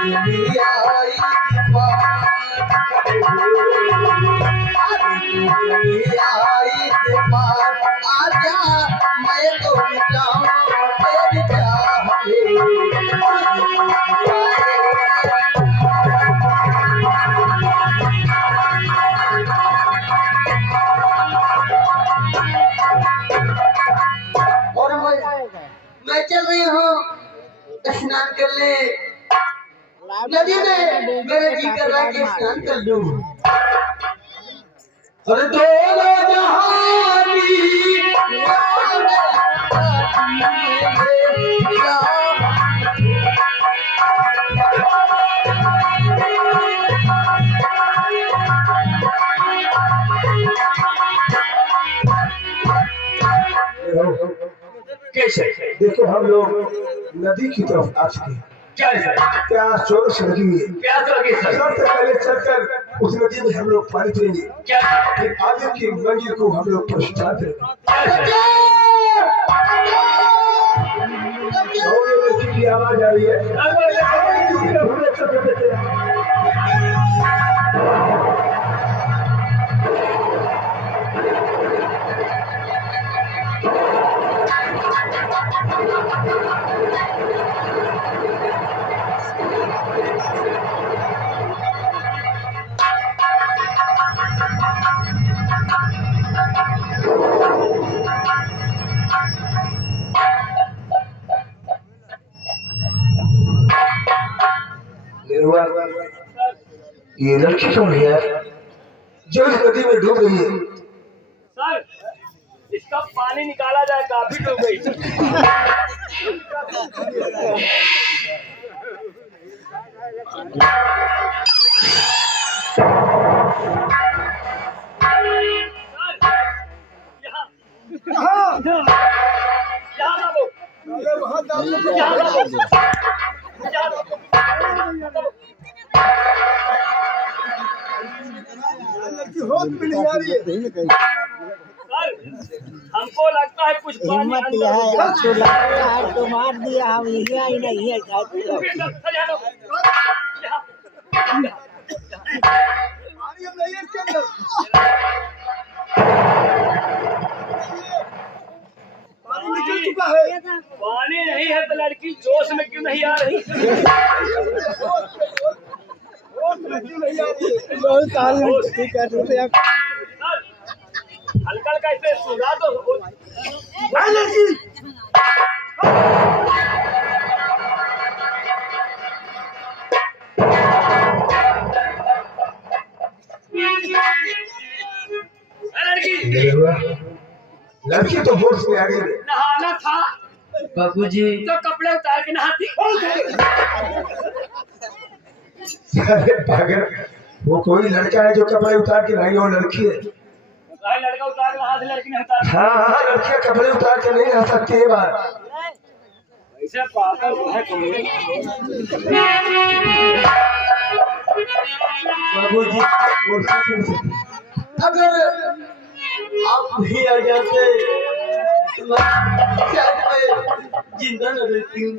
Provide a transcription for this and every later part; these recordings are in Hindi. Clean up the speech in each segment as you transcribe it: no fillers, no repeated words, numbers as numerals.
आजा मैं तो जाऊं तेरी चाह और मैं चल रही हूँ स्नान कर ले नदी में मेरे जी कर रहा है स्नान कर लूं और दोनों जहानी कैसे देखो हम लोग नदी की तरफ आ चुके हैं। क्या है क्या चोरस लगी हुई है प्यास लगी सर सबसे पहले चलकर उस नदी में हम लोग पानी पिएंगे क्या फिर आगे की मंजिल को हम लोग प्रस्ताव करेंगे। की आवाज आ रही है ये लड़की कौन है यार जो इस नदी में डूब रही है? सर इसका पानी निकाला जाए काफी डूब गई। हमको लगता है कुछ हिम्मत यह है आपको लगता है तो मार दिया हम ही नहीं है पानी नहीं है तो लड़की जोश में क्यों नहीं आ रही? हल्का हल्का इसे सुना तो लड़की तो होश में आ गई। नहाना था बाबूजी तो कपड़े उतार के नहाती। पागल वो कोई लड़का है जो कपड़े उतार के नहीं, वो लड़की है। लड़का उतार के नहा दे, लड़की नहीं उतार। हाँ लड़कियां कपड़े उतार के नहीं नहा सकती है बात ऐसे पागल है बाबूजी अगर आप नहीं आ जाते तो जिंदा न रहती हूँ।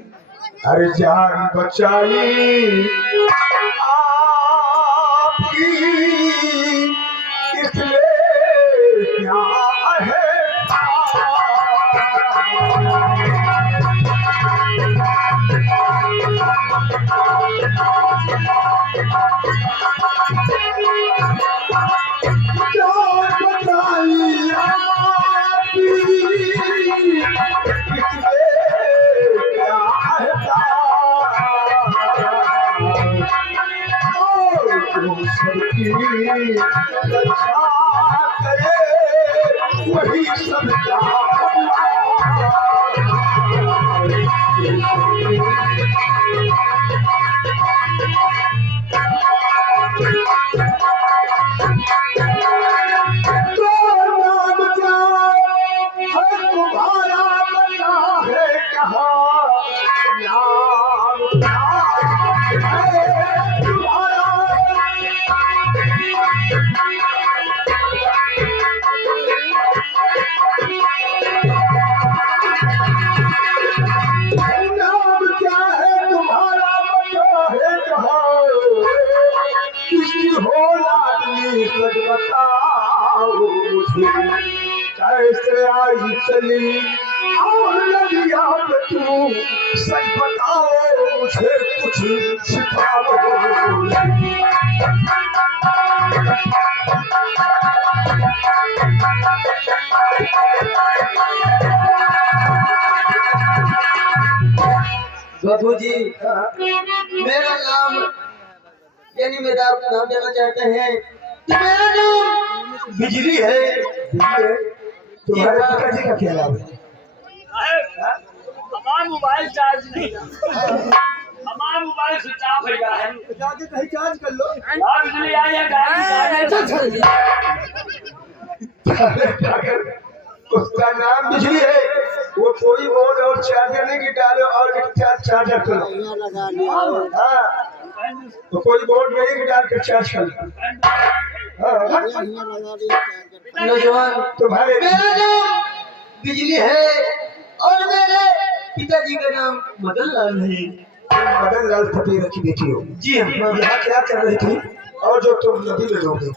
अरे जान बचाई आपकी इसमें क्या है वही सब चली और नदिया पे तू सच बताओ मुझे कुछ छिपाओ। बाबू जी मेरा नाम यानी मेरा आप नाम देना चाहते हैं तो मेरा नाम बिजली है। बिजली है। तुम्हारे पिताजी का क्या नाम है? साहब, हमारा मोबाइल चार्ज नहीं था। हमारा मोबाइल स्विच ऑफ हो गया है। जाके कहीं चार्ज कर लो। और बिजली आई है गाड़ी उसका नाम बिजली है। वो कोई बोर्ड और चार्जर नहीं की डालो और चार्जर करो। यहाँ लगा दिया हाँ तो कोई बोर्ड नहीं की डाल कर चार्ज कर लो। हाँ यहाँ लगा दिया नौजवान तुम्हारे मेरा नाम बिजली है और मेरे पिताजी का नाम मदन लाल है। मदन लाल फकीर की बेटी हो। जी हाँ यहाँ क्या कर रही थी और जो तुम नदी में डूबे?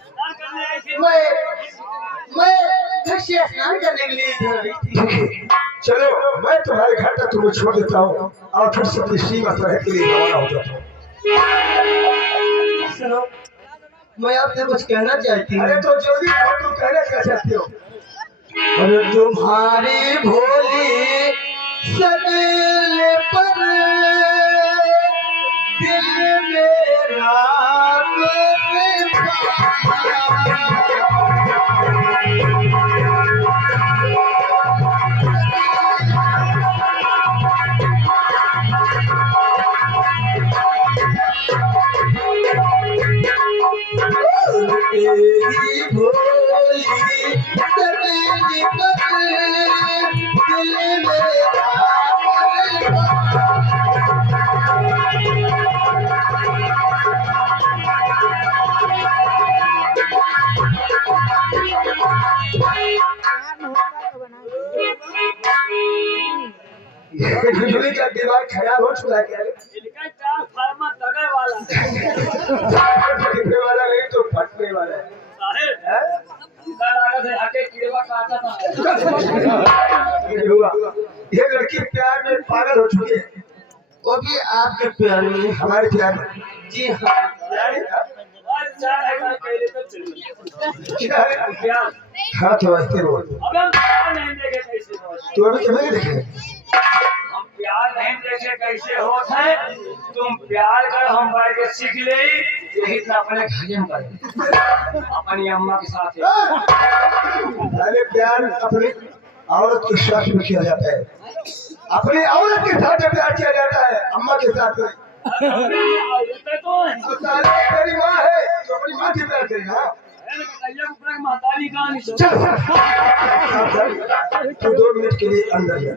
मैं घर से स्नान करने के लिए इधर आई थी। ठीक है चलो मैं तुम्हारे घर तक तुम्हें छोड़ देता हूँ और फिर से अपनी सीमा तरह के लिए रवाना हो जाता हूँ। सुनो मैं आपसे कुछ कहना चाहती हूँ। अरे तो जल्दी कहो, तुम कहना क्या चाहती हो? अरे तुम्हारी भोली सदिल पर दिल मेरा तेरी भोली सदिल पर दिल मेरा बिजली का दिमाग खराब हो चुका है क्या? इनका ट्रांसफार्मर दगे वाला फटने वाला नहीं तो फटने वाला है। साहब, इनका लागत है आके कीड़वा काटा था। ये हुआ। ये लड़की प्यार में पागल हो चुकी है। वो भी आपके प्यार में। हमारे प्यार में जी हाँ और 4,000 पहले तो चलिए क्या है? प्यार। हाँ तो ऐसे बोल। अब हम प्यार नहीं देखे कैसे हो। तू अभी कभी नहीं देखे? हम प्यार नहीं देखे कैसे होता है। तुम प्यार कर हम बैठ के सीख ले यही तो अपने घर में करें अपनी अम्मा के साथ। पहले प्यार अपनी औरत के साथ में किया जाता है। अपनी औरत के साथ में प्यार किया जाता है, अम्मा के साथ में। तो तेरी माँ है तो अपनी माँ से प्यार करेगा। माताली कहानी चल तू 2 मिनट के लिए अंदर जा।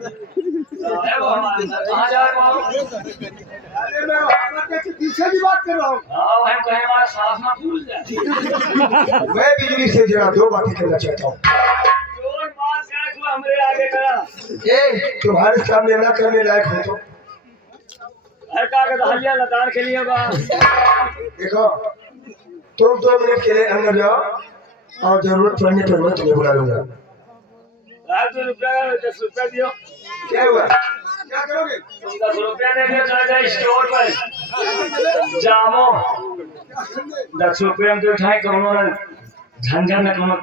कहाँ जा रहा हूँ। अरे मैं आपके पीछे भी बात कर रहा हूँ। हम कहीं हमारा सांस ना भूल जाए। मैं बिजली से जरा 2 बातें करना चाहता हूँ। जोर बात क्या तू हमरे आगे करा। ए तुम्हारे सामने ना करने लायक हो तो हर कागज हलिया लदान के लिए बा। देखो तुम 2 मिनट के लिए अंदर जाओ और जरूरत पड़ने पर मैं तुम्हें बुला लूंगा। 10 रुपया दियो। क्या हुआ? क्या करोगे? तुम 10 रुपया दे दो चले जाए स्टोर पर जामो 10 रुपये में तो उठाए कौनो ना झंझट न कौनो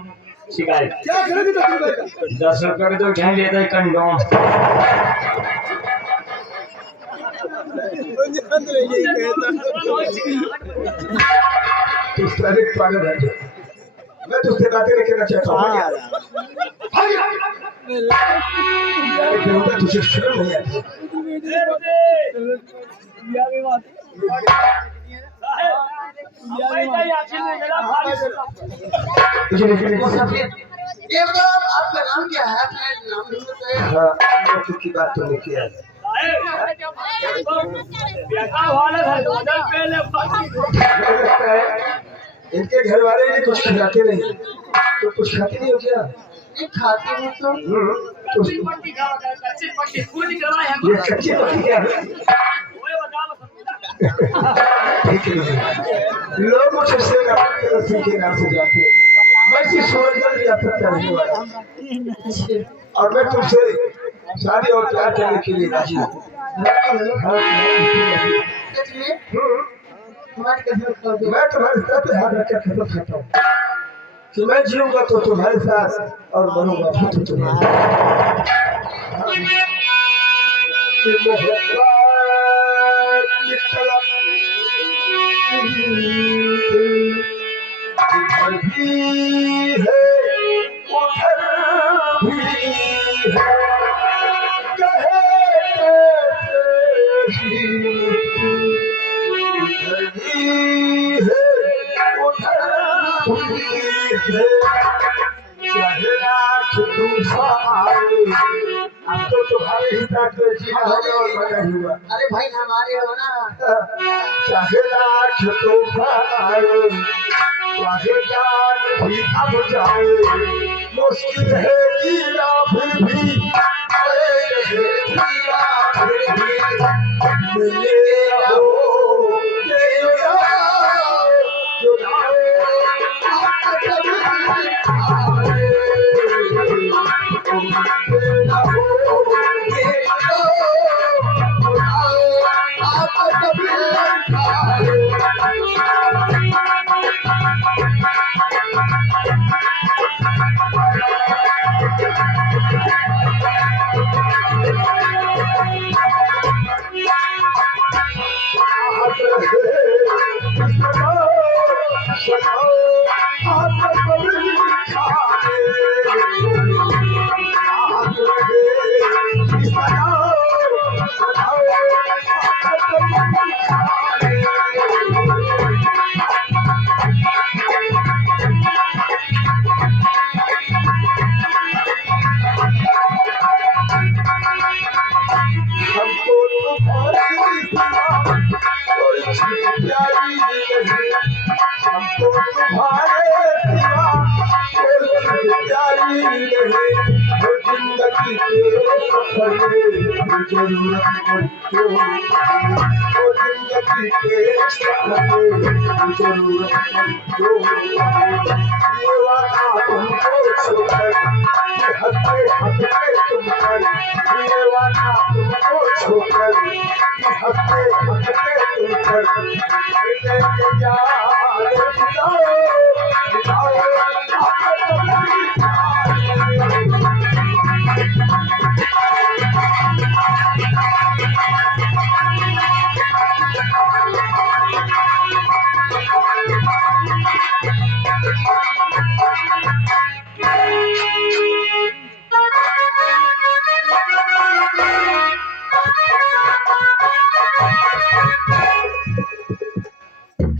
शिकायत। क्या करोगे 10 रुपए का? 10 रुपये के तो उठाए लेता है कंडोम। तू सारे पागल है। मैं तुझसे बातें नहीं करना चाहता हूँ। तुझे शर्म नहीं आती? ये बताओ आपका नाम क्या है? आपने नाम नहीं बताया। हाँ की बात तो नहीं किया। लगता है इनके घर वाले ने कुछ खिलाते नहीं तो कुछ खाते नहीं हो क्या? नहीं खाते हैं तो तो ये कच्ची पक्की क्या है? ठीक है लोग मुझे के नाम से जानते हैं। वैसी सूरज जल्दी आपका रहने वाला और मैं तुमसे शादी और प्यार करने के लिए राजी हूँ। सच में हमारी कसम कर दो। मैं तुम्हारे साथ हाथ रखकर कसम खाता हूँ कि मैं जीऊंगा तो तुम्हारे साथ और मरूंगा भी तो तुम्हारे साथ। कि मोहब्बत की तलब इधर भी है उधर भी है कहे कैसे इधर भी है उधर भी है चाहे रात तूफान अब तो तुम्हारे ही साथ में जीना होगा और मजा ही हुआ। अरे भाई हमारे हो ना। चाहे रात तूफान चाहे जान भी अब जाए मुश्किल है जीना फिर भी जीना फिर भी मिले रहो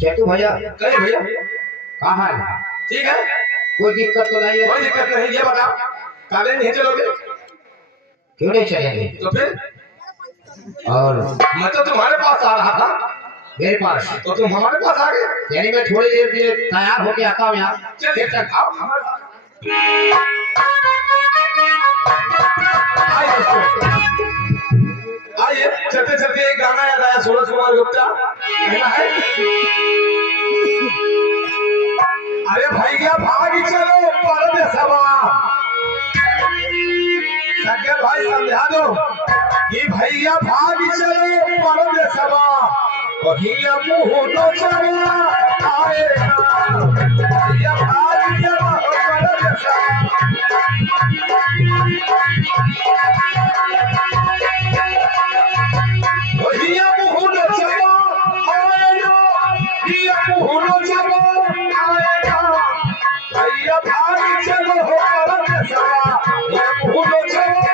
चेतु भैया कहीं भैया कहाँ है? ठीक है कोई दिक्कत तो नहीं है? कोई दिक्कत नहीं। ये बताओ काले नहीं चलोगे क्यों नहीं चलेंगे? तो फिर और मैं तो तुम्हारे पास आ रहा था मेरे पास तो तुम हमारे पास आ गए। यानी मैं थोड़ी देर के लिए तैयार होके आता हूँ यहाँ। चलिए तक आओ हमारे पास। आइए दोस्तों, आइए चलते चलते एक गाना याद आया सूरज कुमार गुप्ता कहना है अरे भैया भाग चलो परदेसवा शंकर भाई समझा दो कि भैया भाग चलो परदेसवा भैया मुँह तो चला आएगा भैया भाग चलो परदेसवा भैया मुँह तो चला आएगा भैया मुँह तो चला आएगा भैया भाग चलो परदेसवा भैया मुँह तो चला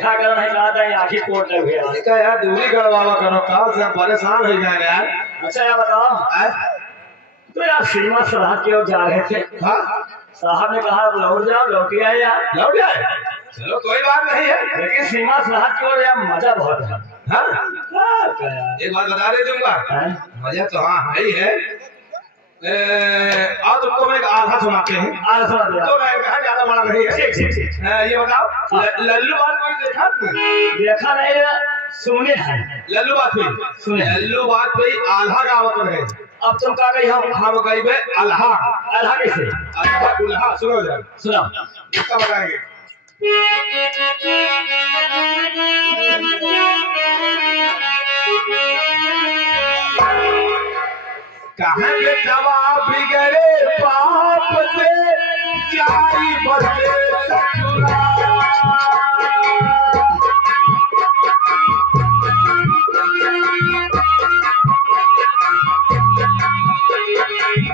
देखा कर नहीं कहा था आखिर कोट लग गया। देखा यार दूरी गड़वावा करो काल से परेशान हो जाए यार। अच्छा यार बताओ तो यार सीमा सरहद की ओर जा रहे थे। हाँ साहब ने कहा लौट जाओ, लौट आए यार। लौट जाए चलो कोई बात नहीं है। लेकिन सीमा सरहद की ओर यार मजा बहुत है। हाँ क्या यार? एक बात बता दे दूंगा हैं? मजा तो हाँ है ही है। और तुमको मैं एक आधा सुनाते हैं। आज सुना दिया। तो मैं कहा ज्यादा बड़ा नहीं है। ठीक ठीक ठीक। ये बताओ लल्लू बात कोई देखा तुमने? देखा नहीं है, सुने हैं। लल्लू बात हुई सुने। लल्लू बात हुई आल्हा गावत रहे। अब तुम क्या कही हम हम गई बे अल्हा आधा कैसे अल्हा उल्हा सुनो जरा सुना। इसका बताएंगे। कहाँ के दवा बिगड़े पाप से जाई बसे ससुरा।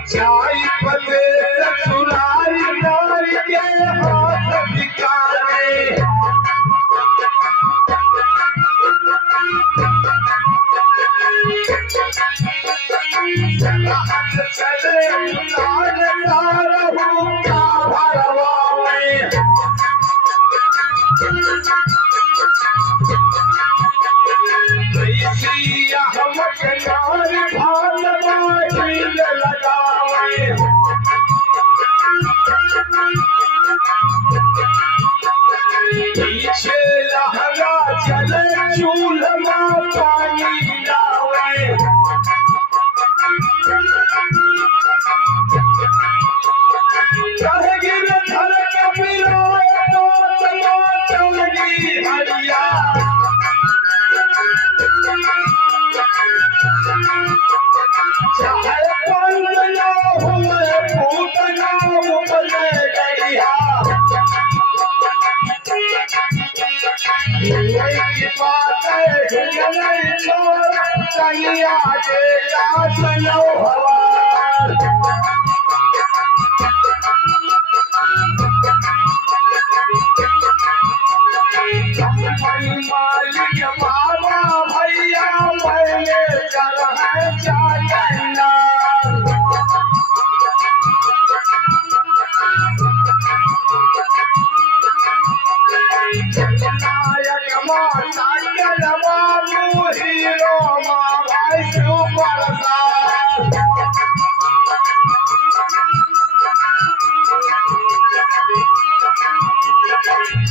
जाई बसे ससुराल नार के हाथ बिकारे। चले नार नारहु का भरवावे। कैसिया हमक नार भालवा हील लगावे। पीछे लहरा चले चूल्हा पानी लावे। कहे गिर धर कपिलाए चलगी हरिया। चाहे पंड ना हुए फूटना उपले गैया। की बात है छोड़ कहिया के कासनो हवार। मालिक बाबा भैया मैंने चल है चाचना। नायक माँ साइकिल बाबू हीरो माँ भाई सुपरस्टार।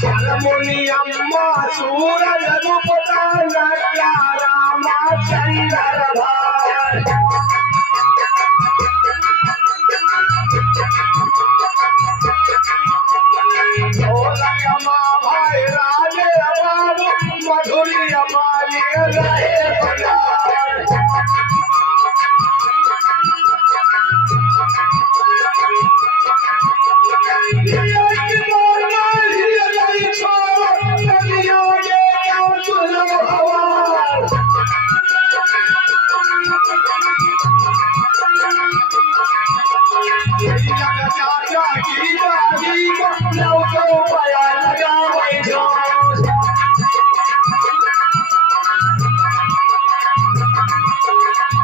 हारमोनियम माँ सूरज रूपता नया रामा चंद्र भाई। ढोलक माँ भाई राजे बाबू मधुरी माली रहे बजार। चाचा की बाजी नौ सौ रुपया लगावे जान।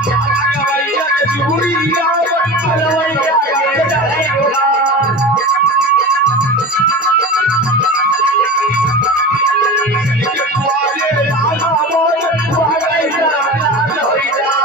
गवैया के चूड़ी अलवैया के चढ़े गुलाल। के तुआरे आधा मोर भागै जान होई जान।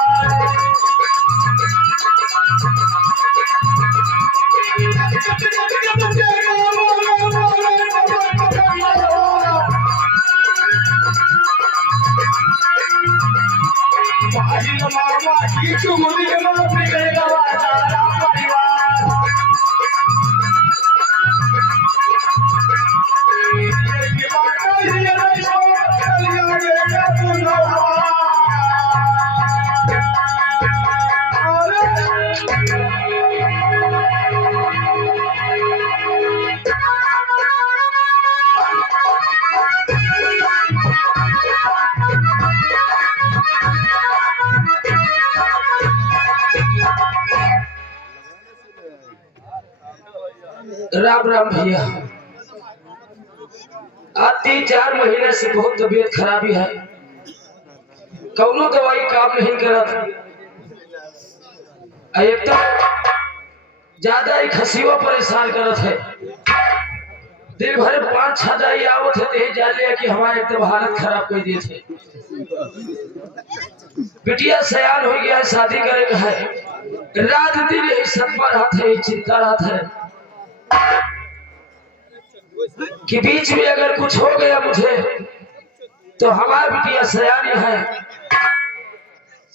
मामा की चुगली में बिगड़ेगा सारा परिवार। ये बात ये नहीं छोड़ कलिया के सुनो राम राम भैया। आज 3-4 महीने से बहुत तबीयत खराबी है, कौनो दवाई काम नहीं करत। एक तो ज्यादा ही खसीवा परेशान करत है, दिन भर 5-6 दवाई आवत है तो जान लिया कि हमारे एकदम हालत खराब कर दिए थे। बिटिया सयान हो गया है, शादी करे का है, रात दिन यही सदमा रहत है, चिंता रहत है कि बीच में अगर कुछ हो गया मुझे तो हमारी बिटिया सयानी है,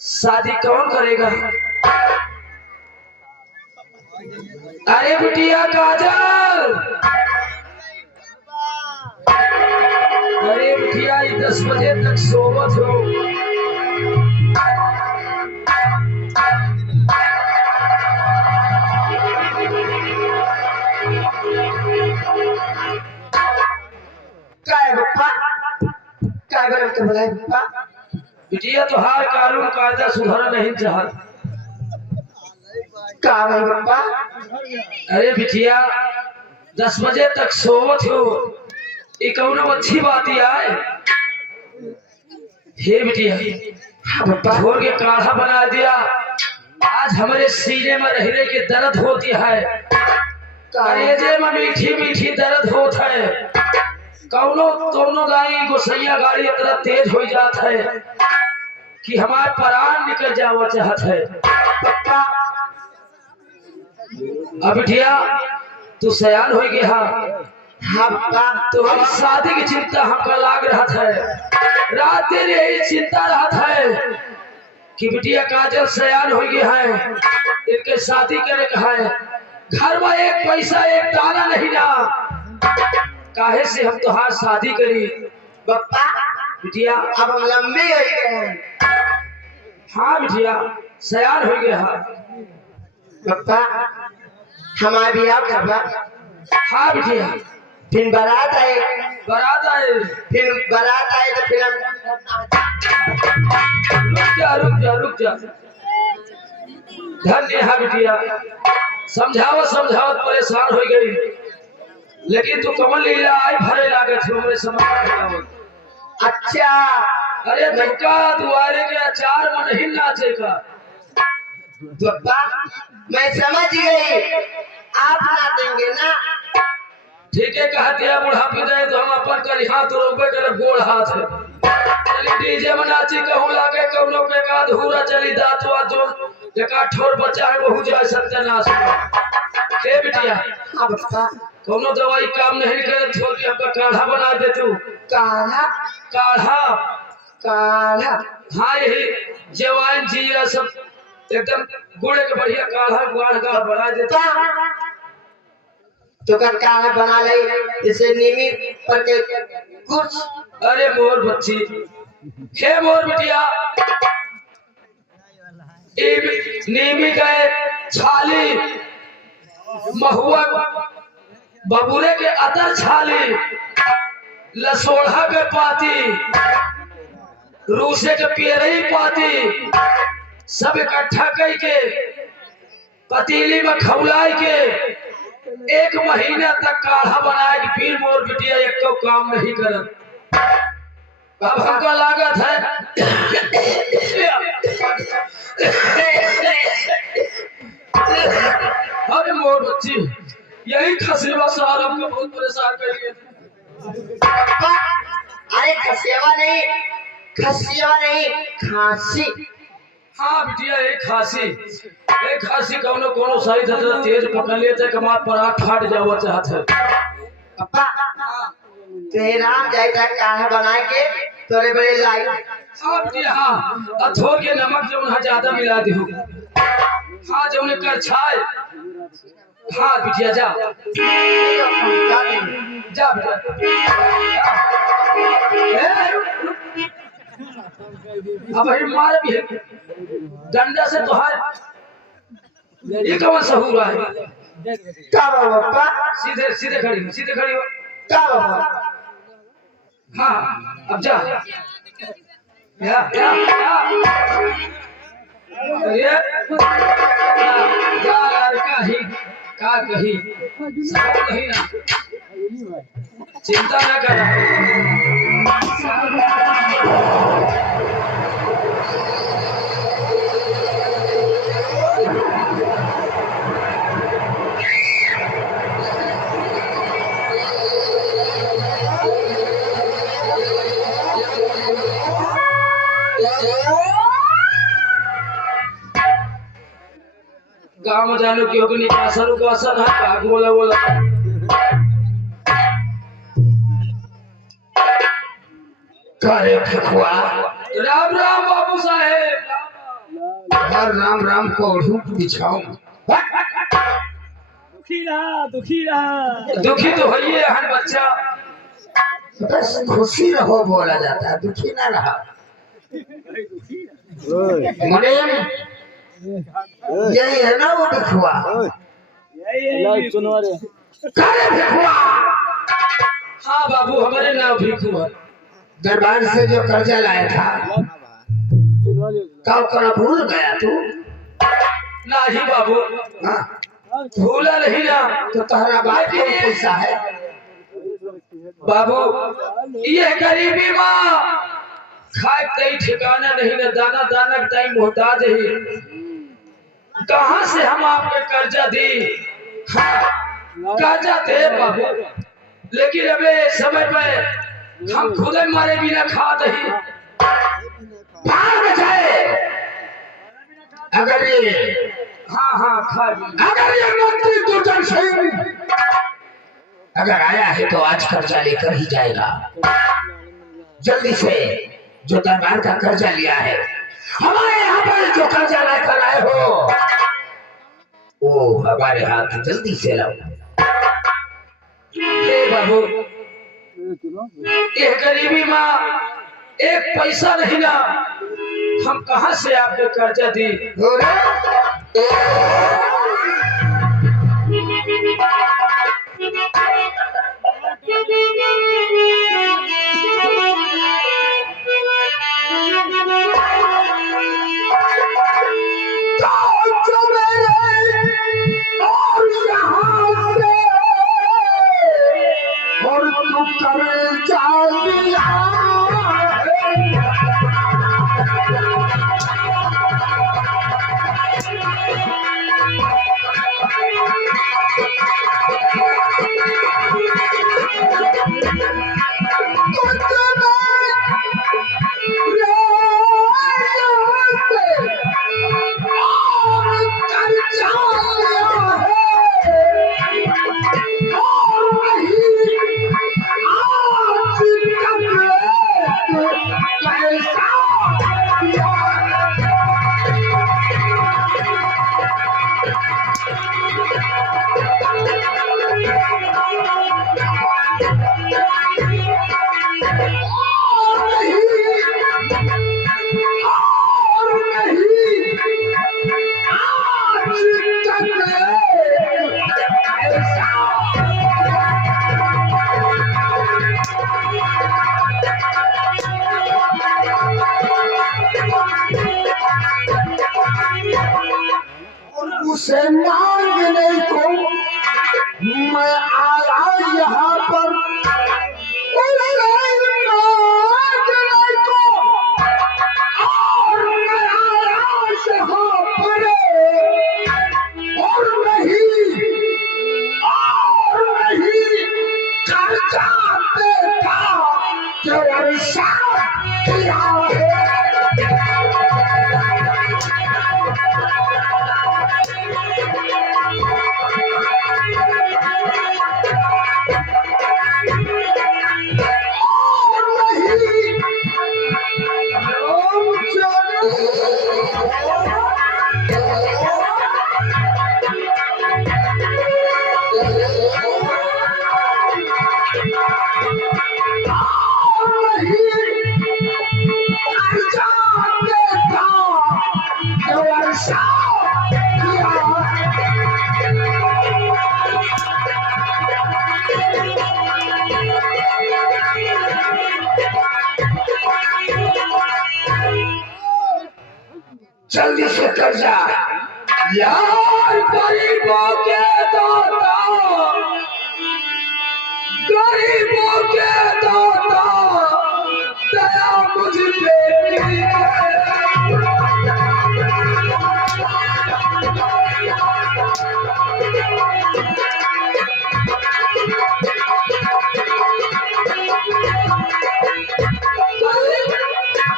शादी कौन करेगा। अरे बिटिया काजल, अरे बिटिया 10 बजे तक सोवत हो। काय बप्पा काय गरम कर बोला बप्पा। बिटिया तो हार कानून कायदा सुधारा नहीं चाहत। का भाई बप्पा। अरे बिटिया 10 बजे तक सोवत हो, ये कौन अच्छी बात ही आए। हे बिटिया, हाँ बप्पा। छोड़ के काढ़ा बना दिया, आज हमारे सीने में रहने की दर्द होती है, कलेजे में मीठी मीठी दर्द होत है, कौनो कौनो गाड़ी गोसैया गाड़ी इतना तेज हो जात है कि हमारे प्राण निकल जावा चाहत है। बप्पा अब बिटिया तू सयान हो गया, हाँ बप्पा। तो हम शादी की चिंता हमका लाग रहा था, रात दिन यही चिंता रहा है कि बिटिया काजल सयान हो गया है, इनके शादी करे का है, घर में एक पैसा एक दाना नहीं ना, काहे से हम तुहार शादी करी। बप्पा बिटिया अब हम लंबे हो गए हैं। हाँ बिटिया सयान हो गया है। बप्पा हमारा ब्याह करवा। हाँ बिटिया फिर बारात आए, बारात आए, फिर बारात आए तो फिर रुक जा धन्य है बिटिया, समझावत समझावत परेशान हो गई, लेकिन तू कमल लीला आई भरे लागे थे हमरे समझ में आवत। अच्छा। अरे तुमका दुआरे के अचार में नहीं नाचे का। बप्पा मैं समझ गई, आप नाचेंगे ना। ठीक है कहा दिया बुढ़ापी दे तो हम अपन कर हाथ रोबे कर गोड़ हाथ है, चली डीजे में नाची कहूं लागे कौनो के का अधूरा चली दातवा जो एका ठोर बचा है वहु जाए सत्यानाश। हे बिटिया हाँ बप्पा। कौनो दवाई काम नहीं करे, छोड़ के हमका काढ़ा बना दे तू। काढ़ा काढ़ा काढ़ा। हाँ यही जवाइन जीरा सब एकदम गुड़े के बढ़िया काढ़ा गुआढ़ बना देता। तो कर काढ़ा बना ले जैसे नीमी पर के कुछ। अरे मोर बच्ची, हे मोर बिटिया, नीमी गए छाली महुआ बबूरे के अतर छाली लसोड़ा के पाती रूसे के पियरही पाती सब इकट्ठा करके पतीली में खौलाई के 1 महीना तक काढ़ा बनाए कि फिर मोर बिटिया एक तो काम नहीं करत। अब हमका लागत है अरे मोर बच्ची यही खसीवा साल हमको बहुत परेशान करिए। अरे खसियावा नहीं, खसियावा नहीं, खांसी। हाँ बिटिया एक खांसी कौनो कोनो सही तरह तेज पकड़ लेते कमार परात फाट जावा चाहत है। पापा ते राम जायका काढ़ा बना के तोरे बड़े लाई। हाँ बिटिया हाँ, अथोर के नमक जो उन्हें ज्यादा मिला दी हो। हाँ जो उन्हें कर छाए। हाँ बिटिया जा जा अब भाई मार भी है डंडा से तुहार ये कौन सा हुआ है। क्या बाबा सीधे सीधे खड़ी हो। क्या बाबा। हाँ अब जा या अरे यार का कही सब नहीं ना चिंता न कर। गाँव में जानो की होगी निकासन उकासन है भाग बोला बोला। करे फेकुआ राम राम बाबू साहेब। हर राम राम को ढूंढ बिछाऊं। दुखी तो है ये हर बच्चा। बस खुशी रहो बोला जाता है, दुखी ना रहा। मुनीम यही है ना वो भिखुआ। करे भिखुआ हाँ बाबू हमारे नाम भीखू है। दरबार से जो कर्जा लाया था कब करा भूल गया तू? नहीं बाबू हाँ, भूला नहीं ना। तो तुम्हारा बाप को पैसा है। बाबू ये गरीबी माँ खाए कई ठिकाना नहीं न दाना दाना कई मोहताज ही। कहाँ से हम आपके कर्जा दी? हाँ, कर्जा थे बाबू, लेकिन अबे समय पे हम खुद मारे बिना खाते ही भाग जाए। अगर ये हाँ खा अगर ये मंत्री दुर्जन सिंह अगर आया है तो आज कर्जा लेकर ही जाएगा। जल्दी से जो दरबार का कर्जा लिया है, हमारे यहाँ पर जो कर्जा लेकर आए हो वो हमारे हाथ जल्दी से लाओ। हे बाबू ये गरीबी माँ एक पैसा नहीं ना, हम कहाँ से आपके कर्जा दी? उसे मांगने को मैं आया यहाँ पर, उसे मांगने को और मैं आया यहाँ पर, और नहीं कर्जा देता जो वर्षा किया है। जल्दी से कर्जा यार गरीबों के दाता गरीबों के दाता दया मुझ पे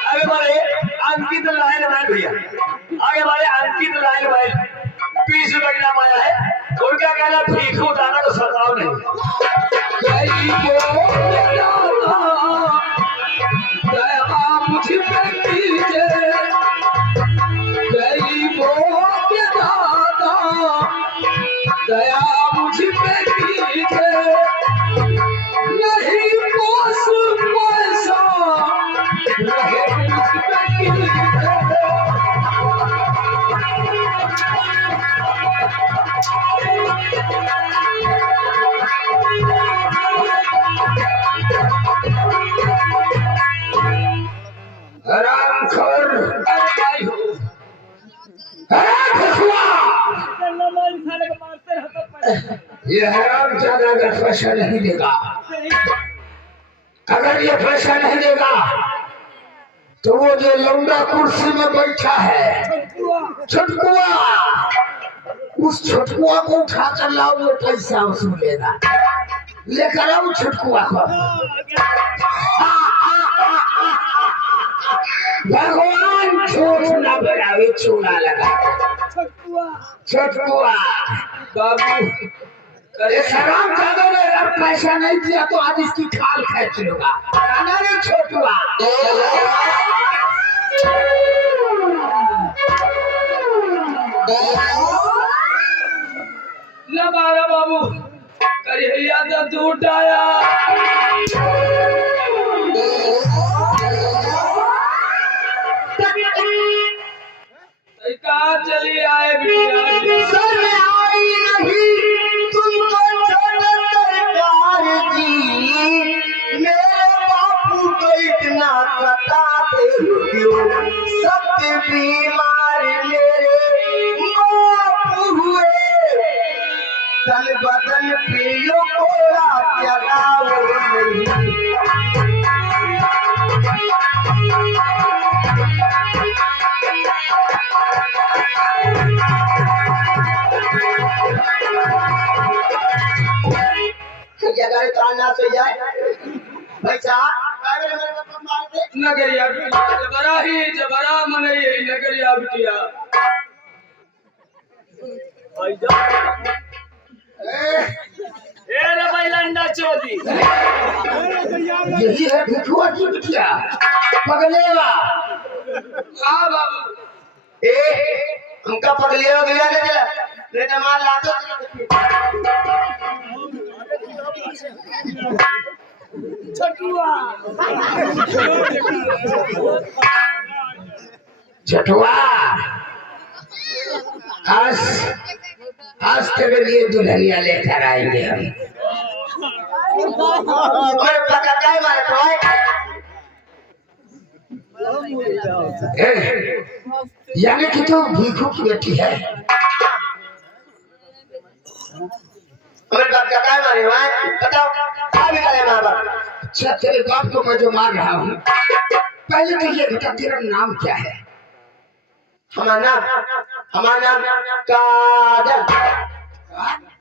आगे बढ़े अंकित लाइन भाई भैया, आगे बढ़े अंकित लाइन भाई 20 रुपए का माया है, उनका कहना भीखू दाना तो सरकार नहीं। गरीबों के दाता दया मुझ पे कीजिए, गरीबों के दाता दया मुझ पे कीजिए, नहीं पोस पैसा रहे मुझ पे कीजिए। राम खबर ये हराम ज्यादा अगर पैसा नहीं देगा, अगर ये पैसा नहीं देगा तो वो जो लौंडा कुर्सी में बैठा है छुटकुआ, उस छुटकुआ को उठा कर लाओ, वो पैसा वसूलेगा। लेकर आओ छुटकुआ को। भगवान झूठ ना बनावे, चूना लगा छुटकुआ। बाबू अरे सराम जादव ने अगर पैसा नहीं दिया तो आज इसकी खाल खींच लूंगा। अरे छोटुआ ना मारा बाबू करिया तो दूर आया कहाँ चली आए बिटिया सर आई नहीं तुमको सरकार जी, मेरे बापू को इतना सताते हो क्यों, सत्य बीमार मेरे बापू हुए, तन बदन पियो कोला जगाओ नहीं। जगह ताना से जाए पैसा नगरिया जबरा ही जबरा मन यही नगरिया बिटिया ए रे बैलंडा चोदी यही है भिखुआ की बिटिया पगलेवा। हाँ बाबू ए हमका पगलिया गया ले तो मार लातो छठुआ आज आज तेरे लिए दुल्हनिया लेकर आएंगे हम। और पता काय मारे भाई यानी कि तू भीखू की बेटी है। हमारे बाप का काय मारे भाई बताओ क्या भी करे माँ बाप। अच्छा तेरे बाप को मैं जो मार रहा हूँ, पहले तो ये बता तेरा नाम क्या है? हमारा नाम काजल।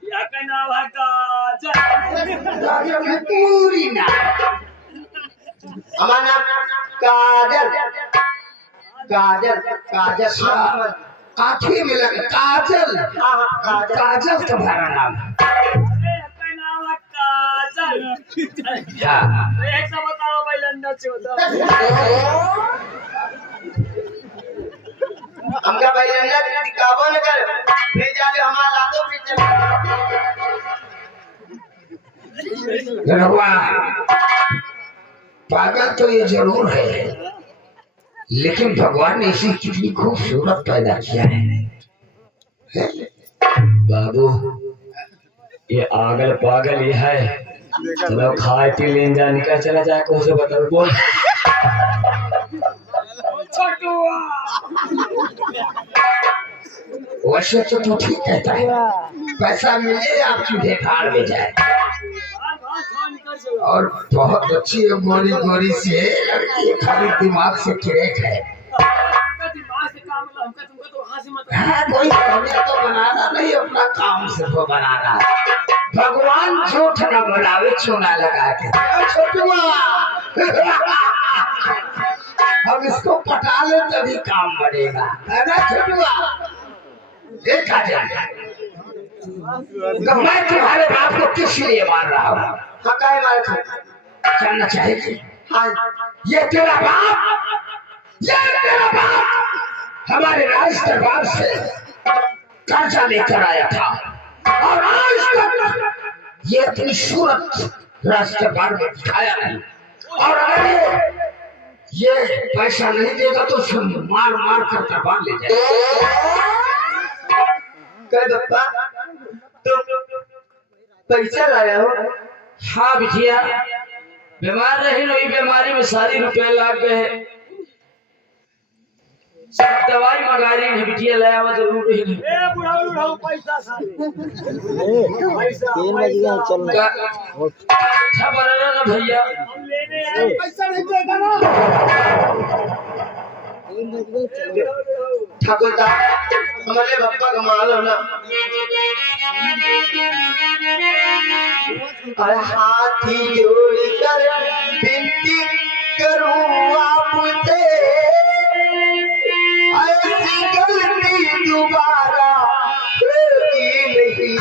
या का नाम है काजल पूरी नाम हमारा नाम काजल काजल काजल। काफी मिला काजल। हाँ काजल काजल तुम्हारा नाम है। का नाम है काजल हाँ एक तो बताओ बैलंडा चोदा हमका बैलंगा दिखावो न कर ले जाले हमारा लातो पीछे। रघुआ पागल तो ये जरूर है, लेकिन भगवान ने इसे कितनी खूबसूरत पैदा किया है। बाबू ये आगल पागल ये है चलो खाए पी लेन जाने का चला जाए कौन से बताओ बोल वैसे तो तू ठीक कहता है, पैसा मिले आपकी बेकार में जाए। और बहुत अच्छी है, गोरी गोरी से ये खाली दिमाग से क्रैक है। हाँ, कोई हमें तो बनाना नहीं, अपना काम सिर्फ बनाना है। भगवान झूठ न बोलावे चूना लगा के। छोटुआ हम इसको पटा ले तभी काम बनेगा, है ना छोटुआ? देखा जाए मैं तुम्हारे बाप को किस लिए मार रहा हूँ? हाँ काहे मारे जानना चाहेगी? हाँ ये तेरा बाप हमारे राज दरबार से कर्जा लेकर आया था और आज तक ये अपनी सूरत राज दरबार में दिखाया नहीं। और अगर ये पैसा नहीं देगा तो उसे मार मार कर दरबार ले जाएगा। कह दत्ता तुम पैसा लाया हो? हाँ बिटिया, बीमार रही हुई बीमारी में सारी रुपए लाग गए, सब दवाई मंगा रही है बिटिया, लाया हुआ जरूर रही। 3 बज गया, चल अच्छा बना ना भैया, पैसा नहीं देगा ना? 3 बज गए, चलो। ठाकुर दा हमारे बापा का माल हो ना, और हाथी जोड़ कर विनती करूं आपसे, ऐसी गलती दोबारा होगी नहीं।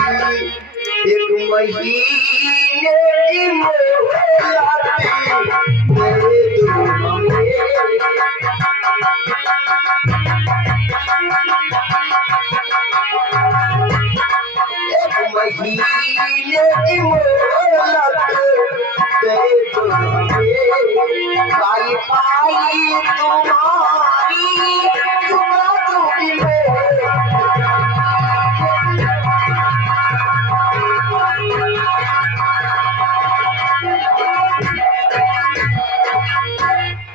एक महीने की मोहलत दे दो हमें। महीने की मोहलत दे दो हमें। पाई पाई